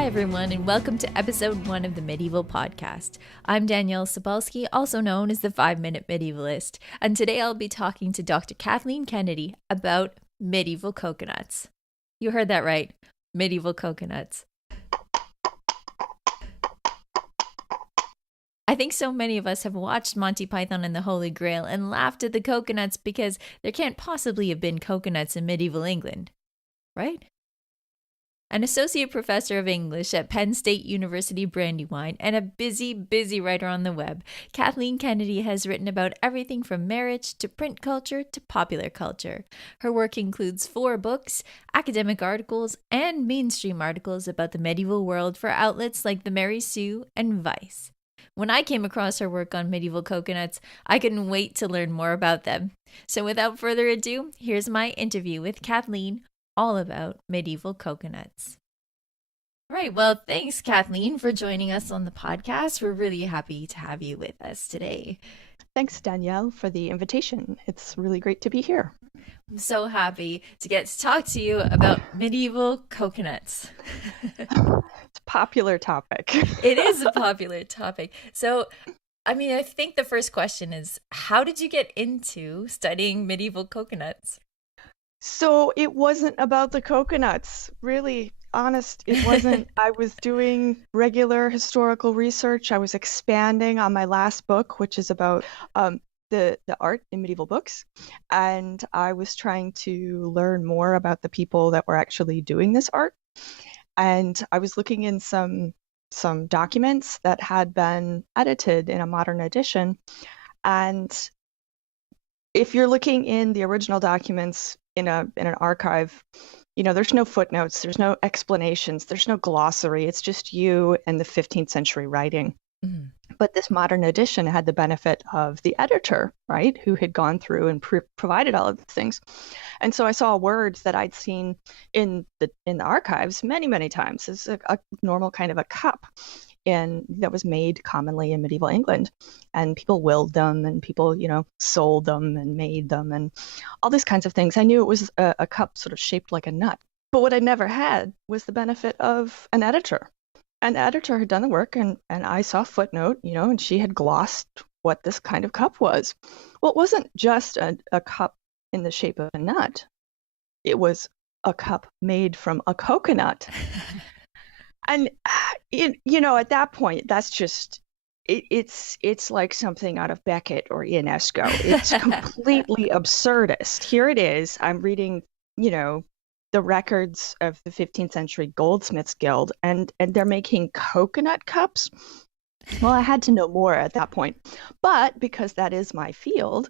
Hi, everyone, and welcome to episode 1 of the Medieval Podcast. I'm Danielle Sobalski, also known as the 5-Minute Medievalist, and today I'll be talking to Dr. Kathleen Kennedy about medieval coconuts. You heard that right, medieval coconuts. I think so many of us have watched Monty Python and the Holy Grail and laughed at the coconuts because there can't possibly have been coconuts in medieval England, right? An associate professor of English at Penn State University Brandywine and a busy writer on the web, Kathleen Kennedy has written about everything from marriage to print culture to popular culture. Her work includes 4 books, academic articles, and mainstream articles about the medieval world for outlets like The Mary Sue and Vice. When I came across her work on medieval coconuts, I couldn't wait to learn more about them. So without further ado, here's my interview with Kathleen all about medieval coconuts. All right, well, thanks, Kathleen, for joining us on the podcast. We're really happy to have you with us today. Thanks, Danielle, for the invitation. It's really great to be here. I'm so happy to get to talk to you about medieval coconuts. It's a popular topic. It is a popular topic. So, I think the first question is, how did you get into studying medieval coconuts? So it wasn't about the coconuts, really. Honest, it wasn't. I was doing regular historical research. I was expanding on my last book, which is about the art in medieval books. And I was trying to learn more about the people that were actually doing this art. And I was looking in some documents that had been edited in a modern edition. And if you're looking in the original documents in an archive, there's no footnotes, there's no explanations, there's no glossary. It's just you and the 15th century writing. Mm-hmm. But this modern edition had the benefit of the editor, right, who had gone through and provided all of these things. And so I saw words that I'd seen in the archives many times. It's a normal kind of a cup. And that was made commonly in medieval England, and people willed them, and people, sold them and made them, and all these kinds of things. I knew it was a cup sort of shaped like a nut, but what I never had was the benefit of an editor. And the editor had done the work, and I saw a footnote, and she had glossed what this kind of cup was. Well, it wasn't just a cup in the shape of a nut. It was a cup made from a coconut. And, at that point, that's just, it's like something out of Beckett or Ionesco. It's completely absurdist. Here it is. I'm reading, the records of the 15th century Goldsmiths Guild, and they're making coconut cups. Well, I had to know more at that point. But because that is my field,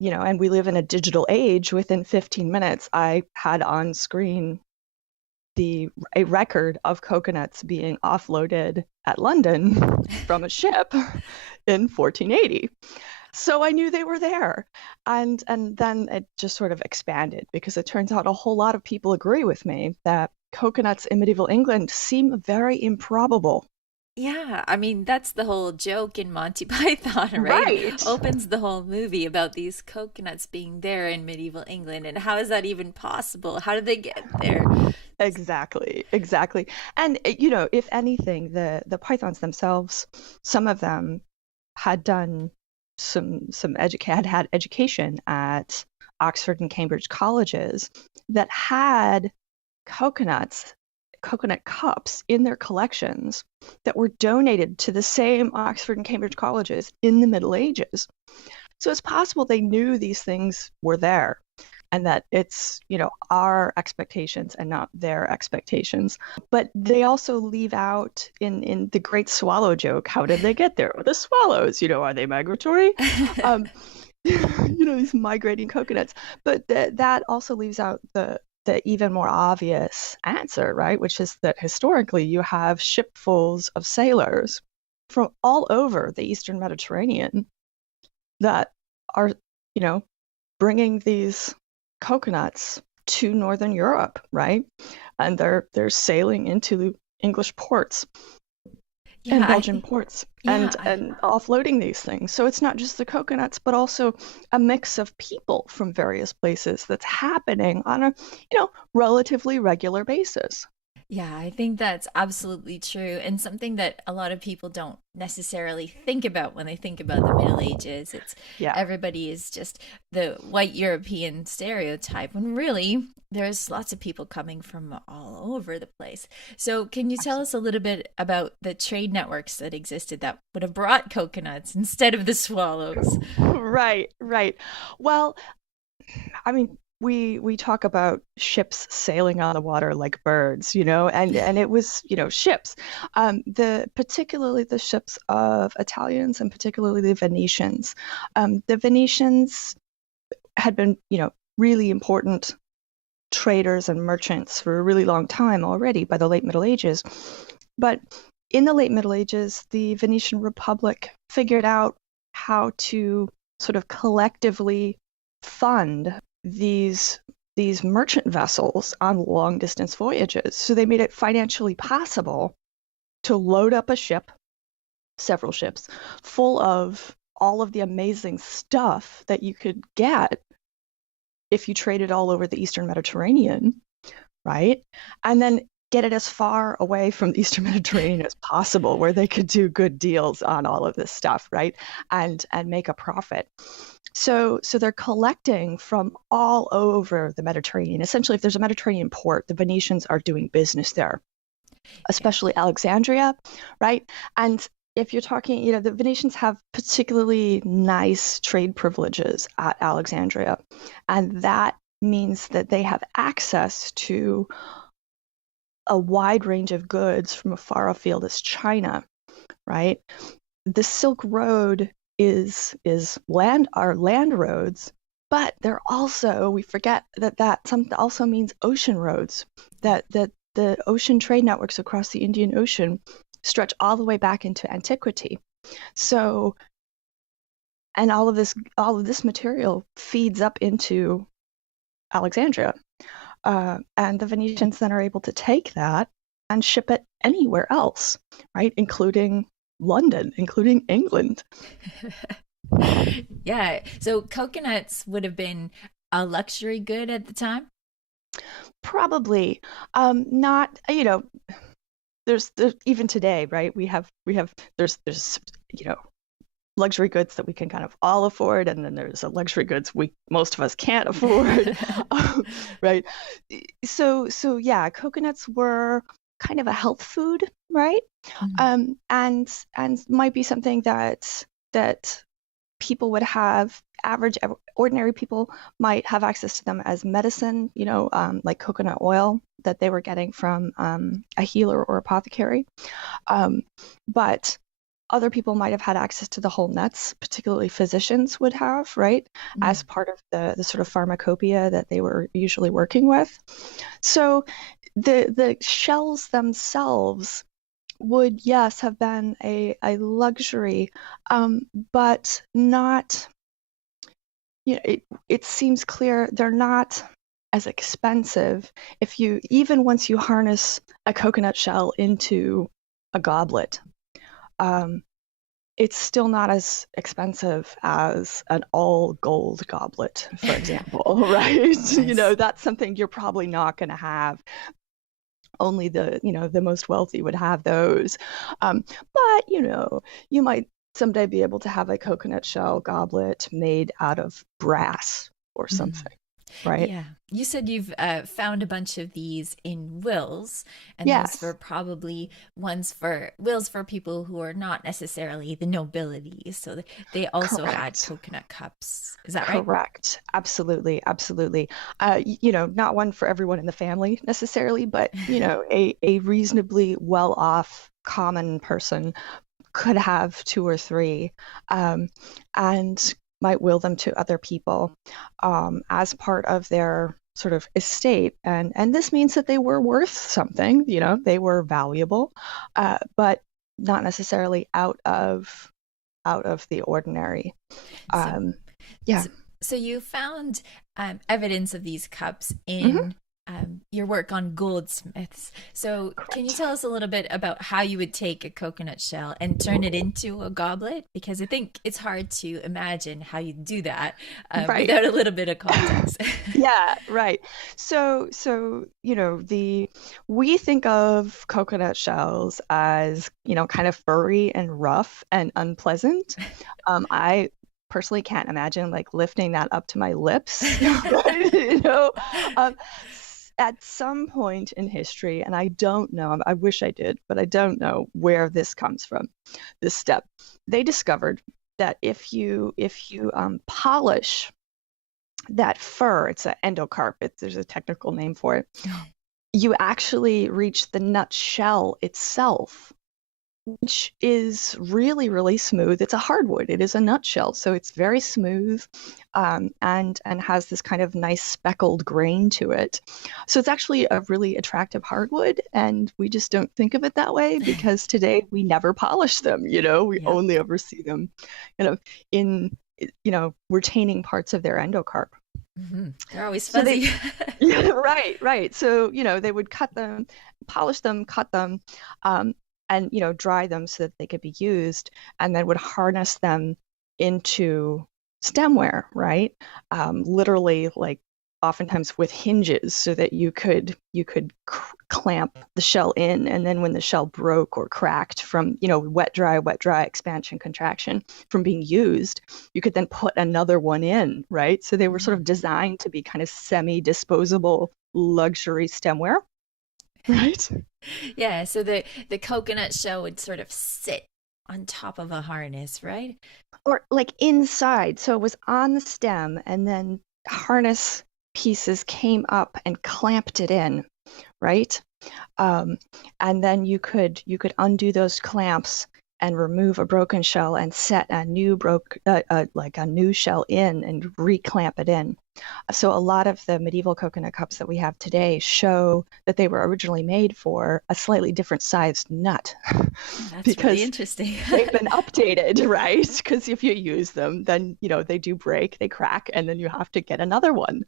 and we live in a digital age, within 15 minutes, I had on screen a record of coconuts being offloaded at London from a ship in 1480. So I knew they were there. And then it just sort of expanded, because it turns out a whole lot of people agree with me that coconuts in medieval England seem very improbable. Yeah, that's the whole joke in Monty Python, right? It opens the whole movie about these coconuts being there in medieval England, and how is that even possible? How did they get there? Exactly. And, if anything, the Pythons themselves, some of them had done had education at Oxford and Cambridge colleges that had coconut cups in their collections that were donated to the same Oxford and Cambridge colleges in the Middle Ages. So it's possible they knew these things were there, and that it's, our expectations and not their expectations. But they also leave out in the great swallow joke, how did they get there? Well, the swallows, are they migratory? These migrating coconuts. But that also leaves out the even more obvious answer, right? Which is that historically you have shipfuls of sailors from all over the Eastern Mediterranean that are, bringing these coconuts to Northern Europe, right? And they're sailing into English ports and Belgian ports and offloading these things. So it's not just the coconuts, but also a mix of people from various places that's happening on a, relatively regular basis. Yeah, I think that's absolutely true. And something that a lot of people don't necessarily think about when they think about the Middle Ages. It's Yeah. everybody is just the white European stereotype, when really there's lots of people coming from all over the place. So, can you tell us a little bit about the trade networks that existed that would have brought coconuts instead of the swallows? Right, right. Well, I mean, we talk about ships sailing on the water like birds, and it was, ships. The particularly the ships of Italians and particularly the Venetians. The Venetians had been, really important traders and merchants for a really long time already by the late Middle Ages. But in the late Middle Ages, the Venetian Republic figured out how to sort of collectively fund these merchant vessels on long distance voyages. So they made it financially possible to load up a ship, several ships, full of all of the amazing stuff that you could get if you traded all over the Eastern Mediterranean, right? And then get it as far away from the Eastern Mediterranean as possible, where they could do good deals on all of this stuff, right? And make a profit. So they're collecting from all over the Mediterranean. Essentially, if there's a Mediterranean port, the Venetians are doing business there, especially Alexandria, right? And if you're talking, the Venetians have particularly nice trade privileges at Alexandria, and that means that they have access to a wide range of goods from as far afield as China, right? The Silk Road is land roads, but they're also, we forget that some also means ocean roads, that the ocean trade networks across the Indian Ocean stretch all the way back into antiquity. So, and all of this material feeds up into Alexandria. And the Venetians then are able to take that and ship it anywhere else, right? Including London, including England. Yeah. So coconuts would have been a luxury good at the time? Probably not, there's even today, right? There's luxury goods that we can kind of all afford, and then there's a luxury goods most of us can't afford, right? So yeah, coconuts were kind of a health food, right? And might be something that people would have, ordinary people might have access to them as medicine, like coconut oil that they were getting from a healer or apothecary. But other people might have had access to the whole nuts, particularly physicians would have, right, as part of the sort of pharmacopoeia that they were usually working with. So the shells themselves would, yes, have been a luxury, but not, it seems clear they're not as expensive even once you harness a coconut shell into a goblet. It's still not as expensive as an all gold goblet, for example, right? Yes. That's something you're probably not going to have. Only the most wealthy would have those. But you might someday be able to have a coconut shell goblet made out of brass or something, right? Yeah. You said you've found a bunch of these in wills, and those were Yes. probably ones for wills for people who are not necessarily the nobility. So they also had Correct. coconut cups. Is that right? Correct. Absolutely. Absolutely. Not one for everyone in the family necessarily, but, a reasonably well-off common person could have two or three, and might will them to other people as part of their sort of estate. And this means that they were worth something, they were valuable, but not necessarily out of the ordinary. So, Yeah. so, so you found evidence of these cups hmm in your work on goldsmiths. So, can you Correct. tell us a little bit about how you would take a coconut shell and turn it into a goblet? Because I think it's hard to imagine how you do that Right. without a little bit of context. Yeah, right. So, the we think of coconut shells as, kind of furry and rough and unpleasant. I personally can't imagine like lifting that up to my lips. But, at some point in history, and I don't know, I wish I did, but I don't know where this comes from, this step. They discovered that if you polish that fur, it's an endocarp, there's a technical name for it, you actually reach the nut shell itself, which is really, really smooth. It's a hardwood. It is a nutshell, so it's very smooth, and has this kind of nice speckled grain to it. So it's actually a really attractive hardwood, and we just don't think of it that way because today we never polish them. We Yeah. only ever see them, in retaining parts of their endocarp. They're always So fuzzy. yeah, right. So, they would cut them, polish them, cut them, and, dry them so that they could be used, and then would harness them into stemware, right? Literally, like oftentimes with hinges so that you could clamp the shell in, and then when the shell broke or cracked from, wet, dry, expansion, contraction from being used, you could then put another one in, right? So they were sort of designed to be kind of semi-disposable luxury stemware. Right. Yeah, so the coconut shell would sort of sit on top of a harness, right? Or like inside. So it was on the stem, and then harness pieces came up and clamped it in, right? And then you could undo those clamps and remove a broken shell and set a new like a new shell in and reclamp it in. So a lot of the medieval coconut cups that we have today show that they were originally made for a slightly different sized nut That's really because interesting. they've been updated, right? Because if you use them, then they do break, they crack, and then you have to get another one.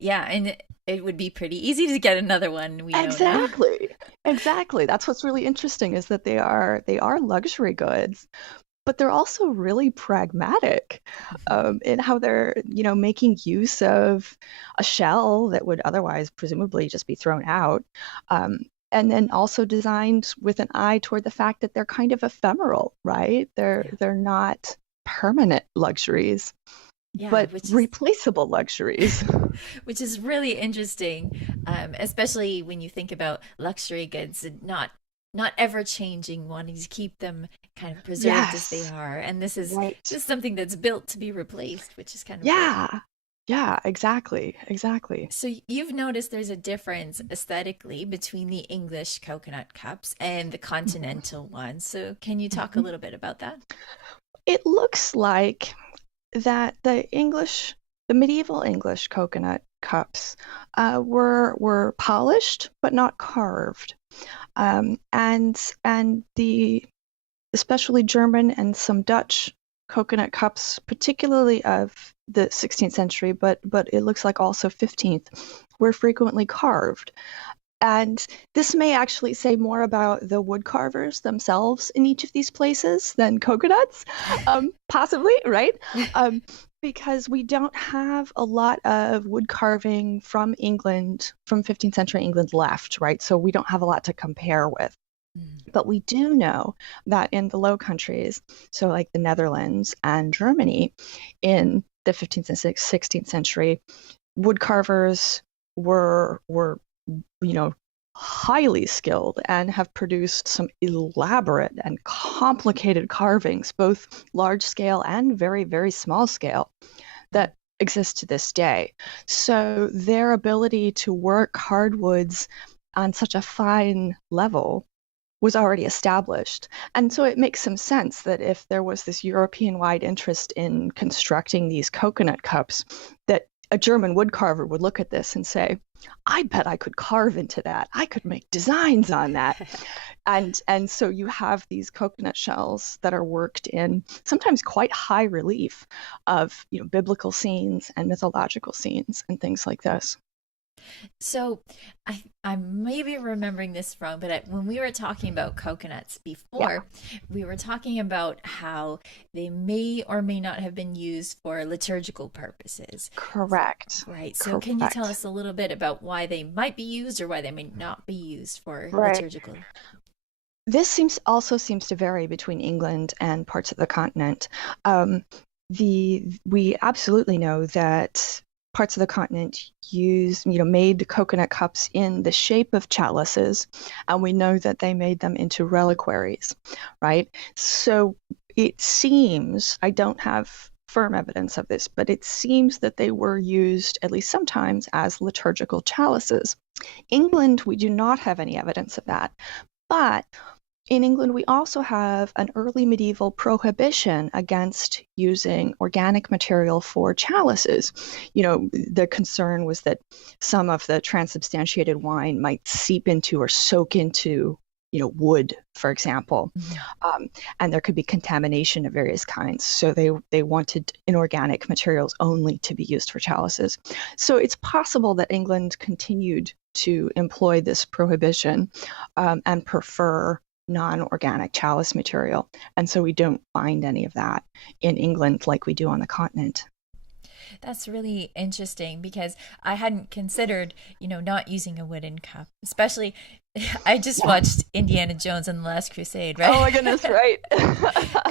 Yeah, and it would be pretty easy to get another one, we know now. Exactly. That's what's really interesting is that they are luxury goods, but they're also really pragmatic, in how they're making use of a shell that would otherwise presumably just be thrown out, and then also designed with an eye toward the fact that they're kind of ephemeral, right? They're not permanent luxuries, Yeah, but replaceable luxuries. which is really interesting, especially when you think about luxury goods and not ever changing, wanting to keep them kind of preserved as they Yes, are. And this is right. just something that's built to be replaced, which is kind of cool. Yeah, yeah, exactly, exactly. So you've noticed there's a difference aesthetically between the English coconut cups and the continental ones. So can you talk a Mhm. little bit about that? It looks like that the medieval English coconut cups were polished but not carved, and the especially German and some Dutch coconut cups, particularly of the 16th century, but it looks like also 15th, were frequently carved. And this may actually say more about the wood carvers themselves in each of these places than coconuts, possibly, right? Um, because we don't have a lot of wood carving from England, from 15th century England left, right? So we don't have a lot to compare with. But we do know that in the Low Countries, so like the Netherlands and Germany, in the 15th and 16th century, wood carvers were highly skilled and have produced some elaborate and complicated carvings, both large scale and very, very small scale, that exist to this day. So their ability to work hardwoods on such a fine level was already established. And so it makes some sense that if there was this European-wide interest in constructing these coconut cups, that a German woodcarver would look at this and say, I bet I could carve into that. I could make designs on that. And so you have these coconut shells that are worked in sometimes quite high relief of biblical scenes and mythological scenes and things like this. So I'm maybe remembering this wrong, but when we were talking about coconuts Yeah, before, we were talking about how they may or may not have been used for liturgical purposes. correct. Right. So can you tell Correct. us a little bit about why they might be used or why they may not be used for Right. liturgical? This seems to vary between England and parts of the continent. Um, we absolutely know that parts of the continent made coconut cups in the shape of chalices, and we know that they made them into reliquaries, right? So it seems, I don't have firm evidence of this, but it seems that they were used at least sometimes as liturgical chalices. England, we do not have any evidence of that. But in England, we also have an early medieval prohibition against using organic material for chalices. The concern was that some of the transubstantiated wine might seep into or soak into, wood, for example, Mhm. and there could be contamination of various kinds. So they wanted inorganic materials only to be used for chalices. So it's possible that England continued to employ this prohibition and prefer non-organic chalice material. And so we don't find any of that in England like we do on the continent. That's really interesting because I hadn't considered, not using a wooden cup, especially I just Yeah. watched Indiana Jones and the Last Crusade, Oh right? my goodness, right.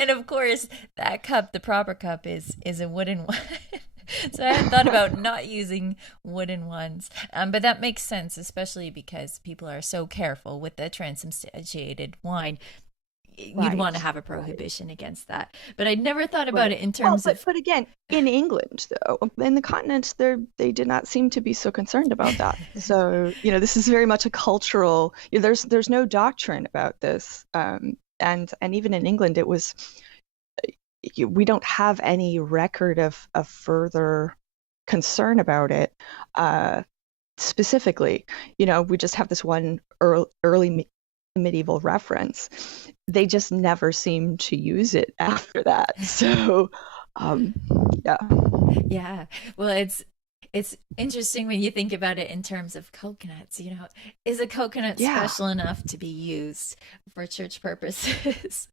And of course, that cup, the proper cup, is a wooden one. So I had thought about not using wooden ones, but that makes sense, especially because people are so careful with the transubstantiated wine. You'd want to Right. have a prohibition against that. But I'd never thought about Right. it in Well, terms but of but again, in England though, in the continent, they did not seem to be so concerned about that. So, this is very much a cultural, there's no doctrine about this. And even in England, it was, we don't have any record of further concern about it. Specifically, we just have this one early medieval reference. They just never seemed to use it after that. So, um, yeah, yeah. Well, it's interesting when you think about it in terms of coconuts. Is a coconut yeah, special enough to be used for church purposes?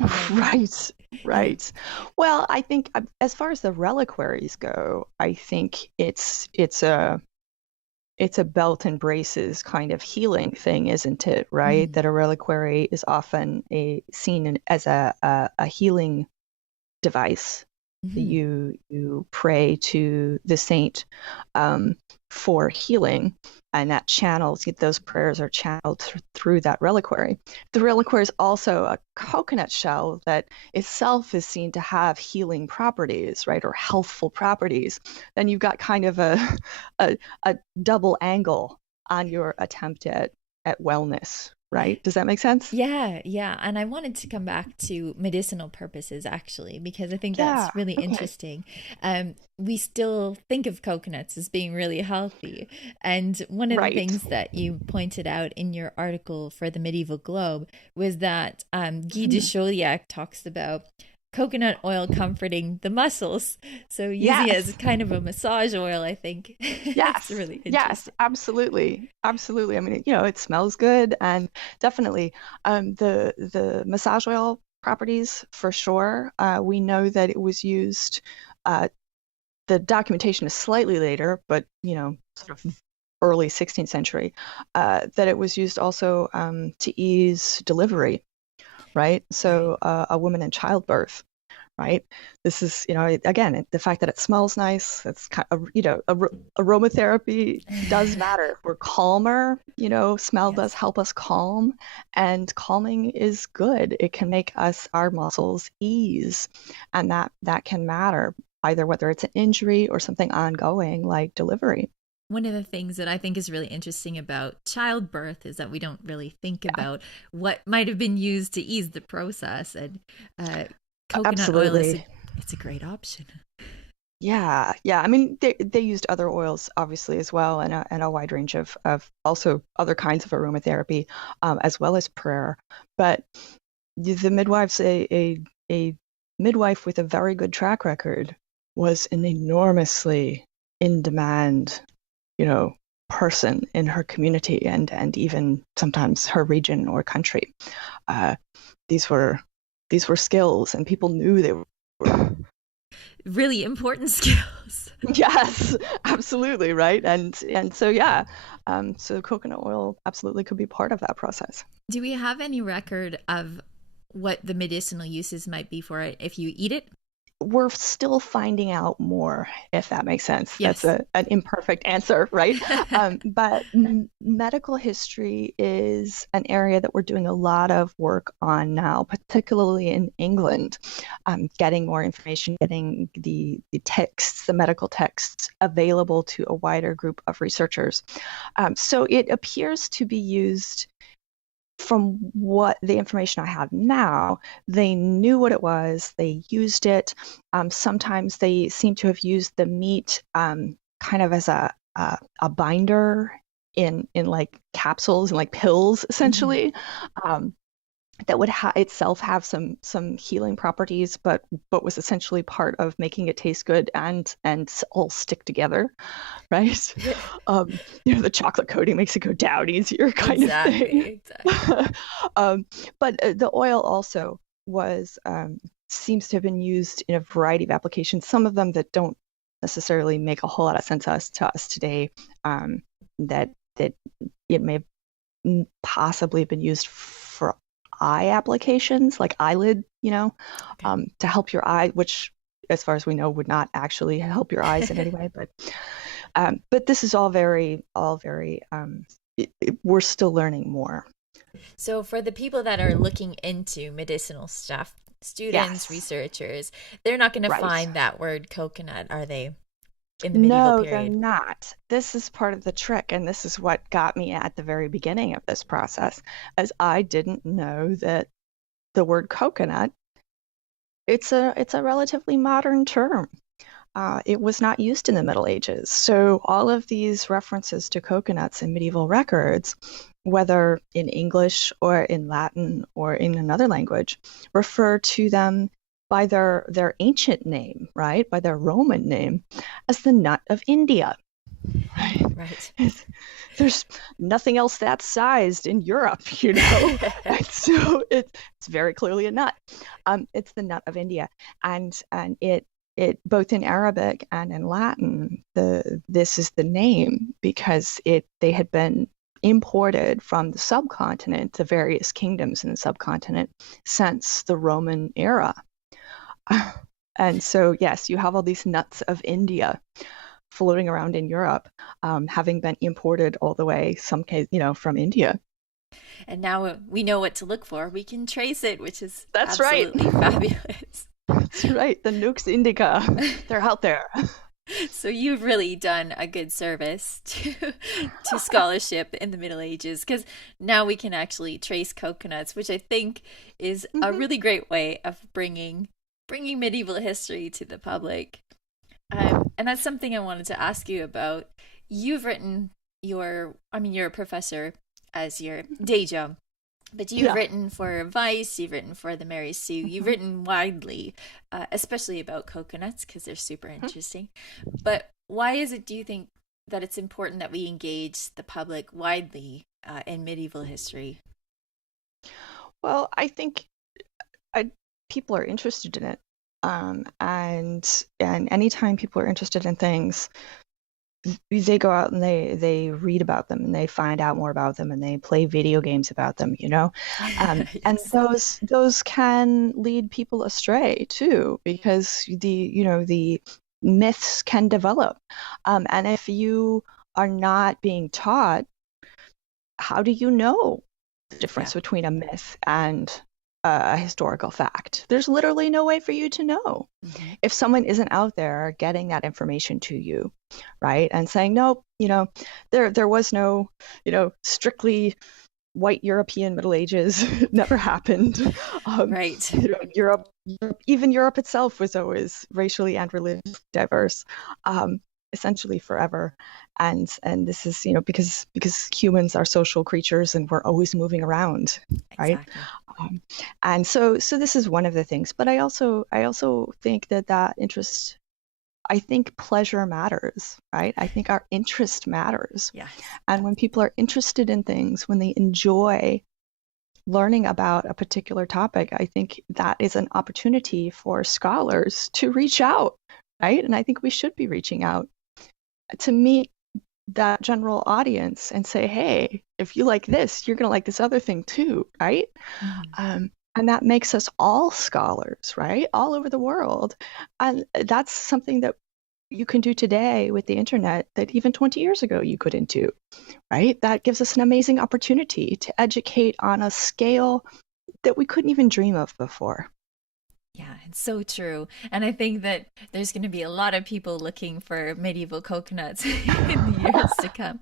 Um, right, yeah. right. Well, I think as far as the reliquaries go, I think it's a belt and braces kind of healing thing, isn't it? Right? Mhm. That a reliquary is often as a healing device. Mhm. You pray to the saint um, for healing, and those prayers are channeled through that reliquary. The reliquary is also a coconut shell that itself is seen to have healing properties, right, or healthful properties. Then you've got kind of a, a double angle on your attempt at wellness, right? Does that make sense? Yeah, yeah. And I wanted to come back to medicinal purposes actually, because I think Yeah. that's really Okay. interesting. We still think of coconuts as being really healthy. And one of the Right. things that you pointed out in your article for the Medieval Globe was that Guy de Mhm. Chauliac talks about coconut oil comforting the muscles. So using it as Yes. kind of a massage oil, I think. That's Yes, really yes, interesting. absolutely, absolutely. I mean, it smells good, and definitely, the massage oil properties for sure. We know that it was used. Uh, the documentation is slightly later, but sort of early 16th century. That it was used also to ease delivery, right? Right. So a woman in childbirth, right? This is, again, the fact that it smells nice. It's kind of, aromatherapy does matter. If we're calmer, smell does Yes. help us calm, and calming is good. It can make our muscles ease, and that can matter either whether it's an injury or something ongoing like delivery. One of the things that I think is really interesting about childbirth is that we don't really think Yeah, about what might have been used to ease the process, and uh, coconut oil absolutely. it's a great option. Yeah, yeah. I mean, they used other oils obviously as well, and a wide range of also other kinds of aromatherapy, as well as prayer. But the midwives, a midwife with a very good track record, was an enormously in demand, person in her community and even sometimes her region or country. These were skills, and people knew they were really important skills. Yes, absolutely, right. And so yeah, so coconut oil absolutely could be part of that process. Do we have any record of what the medicinal uses might be for it if you eat it? We're still finding out more, if that makes sense. Yes. That's an imperfect answer, right? But medical history is an area that we're doing a lot of work on now, particularly in England, getting more information, getting the texts, the medical texts available to a wider group of researchers. So it appears to be used. From what the information I have now, they knew what it was, they used it. Sometimes they seem to have used the meat kind of as a binder in like capsules and like pills, essentially. That would itself have some healing properties, but was essentially part of making it taste good and all stick together, right? The chocolate coating makes it go down easier, kind of thing. Exactly. But the oil also seems to have been used in a variety of applications. Some of them that don't necessarily make a whole lot of sense to us today. That it may have possibly been used for eye applications, like eyelid, to help your eye, which, as far as we know, would not actually help your eyes in any way. But this is all very. We're still learning more. So for the people that are looking into medicinal stuff, students, yes. researchers, they're not going to find that word coconut, are they? In the medieval period. They're not. This is part of the trick, and this is what got me at the very beginning of this process, as I didn't know that the word coconut, it's a relatively modern term. It was not used in the Middle Ages. So all of these references to coconuts in medieval records, whether in English or in Latin or in another language, refer to them by their ancient name, right? By their Roman name, as the nut of India. Right. There's nothing else that sized in Europe, and so it's very clearly a nut. It's the nut of India, and it both in Arabic and in Latin, this is the name because they had been imported from the subcontinent, the various kingdoms in the subcontinent, since the Roman era. And so, yes, you have all these nuts of India floating around in Europe, having been imported all the way, some case, from India. And now we know what to look for. We can trace it, which is absolutely fabulous. That's right. The Nux Indica, they're out there. So you've really done a good service to scholarship in the Middle Ages, because now we can actually trace coconuts, which I think is a really great way of bringing medieval history to the public. And that's something I wanted to ask you about. You've written you're a professor as your day job, but you've written for Vice, you've written for the Mary Sue, you've written widely, especially about coconuts because they're super interesting. But why is it, do you think, that it's important that we engage the public widely in medieval history? Well, I think people are interested in it. And anytime people are interested in things, they go out and they read about them and they find out more about them and they play video games about them, yes. And those can lead people astray too, because the myths can develop. And if you are not being taught, how do you know the difference between a myth and a historical fact? There's literally no way for you to know if someone isn't out there getting that information to you, right? And saying, nope, there was no, strictly white European Middle Ages. It never happened. Right. Europe, even Europe itself was always racially and religiously diverse, essentially forever. And this is, because humans are social creatures and we're always moving around, right? Exactly. And so this is one of the things. But I also think that interest I think pleasure matters, right? I think our interest matters. Yes. And when people are interested in things, when they enjoy learning about a particular topic, I think that is an opportunity for scholars to reach out, right? And I think we should be reaching out to meet that general audience and say, hey, if you like this, you're going to like this other thing too, right? And that makes us all scholars, right? All over the world. And that's something that you can do today with the internet that even 20 years ago you couldn't do, right? That gives us an amazing opportunity to educate on a scale that we couldn't even dream of before. Yeah, it's so true. And I think that there's going to be a lot of people looking for medieval coconuts in the years to come,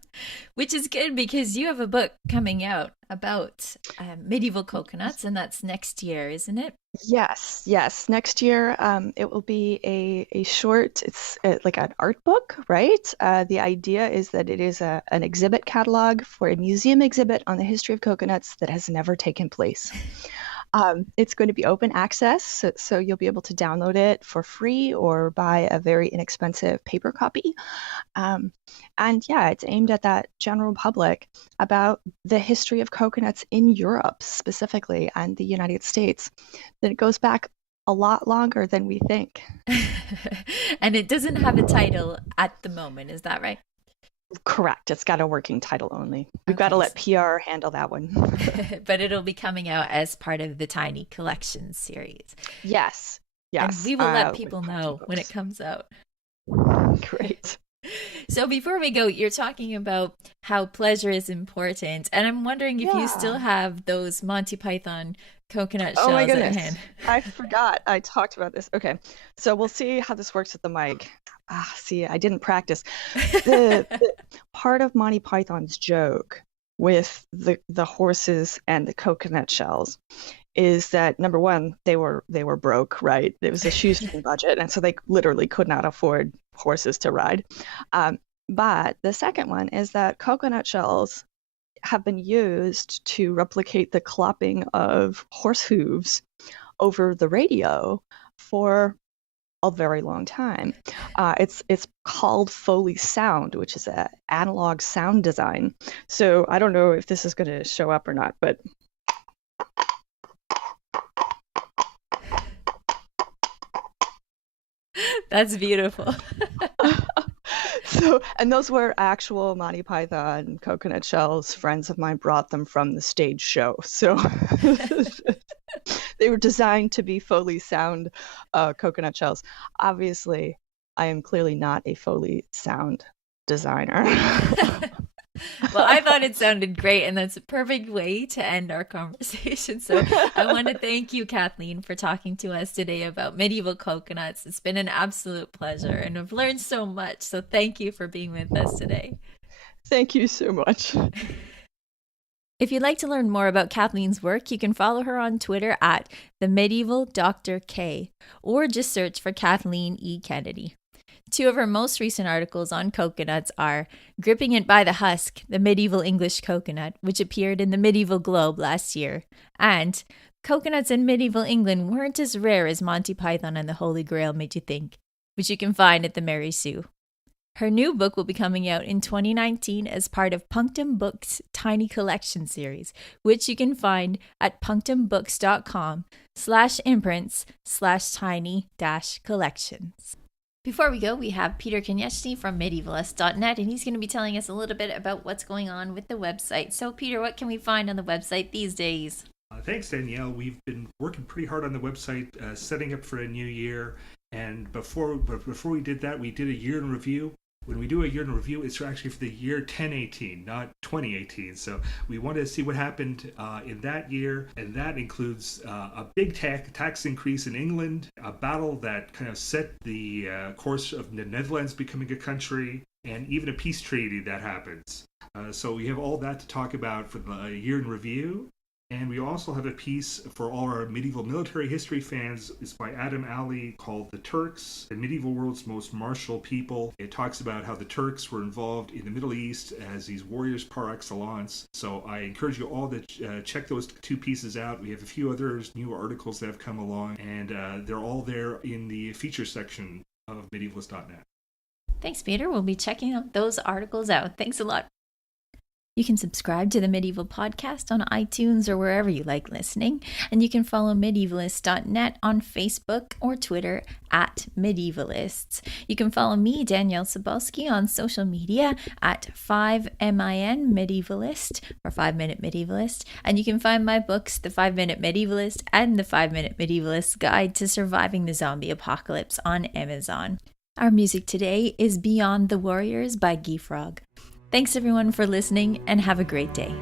which is good because you have a book coming out about medieval coconuts, and that's next year, isn't it? Yes. Next year, it will be a short, it's like an art book, right? The idea is that it is an exhibit catalog for a museum exhibit on the history of coconuts that has never taken place. It's going to be open access, so you'll be able to download it for free or buy a very inexpensive paper copy. And yeah, it's aimed at that general public about the history of coconuts in Europe specifically and the United States. That it goes back a lot longer than we think. And it doesn't have a title at the moment, is that right? Correct. It's got a working title only. We've got to let PR handle that one. But it'll be coming out as part of the Tiny Collection series. Yes. And we will let people know when it comes out. Great. So before we go, you're talking about how pleasure is important. And I'm wondering if you still have those Monty Python coconut shells at hand. I forgot. I talked about this. Okay. So we'll see how this works with the mic. See, I didn't practice. The part of Monty Python's joke with the horses and the coconut shells is that, number one, they were broke, right? It was a shoestring budget, and so they literally could not afford horses to ride. But the second one is that coconut shells have been used to replicate the clopping of horse hooves over the radio for a very long time. It's called Foley sound, which is an analog sound design. So I don't know if this is going to show up or not, but that's beautiful. So, and those were actual Monty Python coconut shells. Friends of mine brought them from the stage show. So they were designed to be Foley sound coconut shells. Obviously, I am clearly not a Foley sound designer. Well, I thought it sounded great, and that's a perfect way to end our conversation. So I want to thank you, Kathleen, for talking to us today about medieval coconuts. It's been an absolute pleasure, and I've learned so much. So thank you for being with us today. Thank you so much. If you'd like to learn more about Kathleen's work, you can follow her on Twitter at the Medieval Dr. K, or just search for Kathleen E. Kennedy. Two of her most recent articles on coconuts are Gripping It by the Husk, the Medieval English Coconut, which appeared in the Medieval Globe last year, and Coconuts in Medieval England Weren't as Rare as Monty Python and the Holy Grail Made You Think, which you can find at the Mary Sue. Her new book will be coming out in 2019 as part of Punctum Books' Tiny Collection series, which you can find at punctumbooks.com/imprints/tiny-collections. Before we go, we have Peter Konieczny from Medievalistnet, and he's going to be telling us a little bit about what's going on with the website. So, Peter, what can we find on the website these days? Thanks, Danielle. We've been working pretty hard on the website, setting up for a new year. And before we did that, we did a year in review. When we do a year in review, it's actually for the year 1018, not 2018. So we wanted to see what happened in that year, and that includes a big tax increase in England, a battle that kind of set the course of the Netherlands becoming a country, and even a peace treaty that happens. So we have all that to talk about for the year in review. And we also have a piece for all our medieval military history fans. It's by Adam Alley called The Turks, the medieval world's most martial people. It talks about how the Turks were involved in the Middle East as these warriors par excellence. So I encourage you all to check those two pieces out. We have a few others, new articles that have come along, and they're all there in the feature section of Medievalist.net. Thanks, Peter. We'll be checking those articles out. Thanks a lot. You can subscribe to the Medieval Podcast on iTunes or wherever you like listening, and you can follow Medievalist.net on Facebook or Twitter at Medievalists. You can follow me, Danielle Sobolski, on social media at 5MIN Medievalist or 5 Minute Medievalist, and you can find my books, The 5 Minute Medievalist and The 5 Minute Medievalist Guide to Surviving the Zombie Apocalypse on Amazon. Our music today is Beyond the Warriors by Guy Frog. Thanks everyone for listening and have a great day.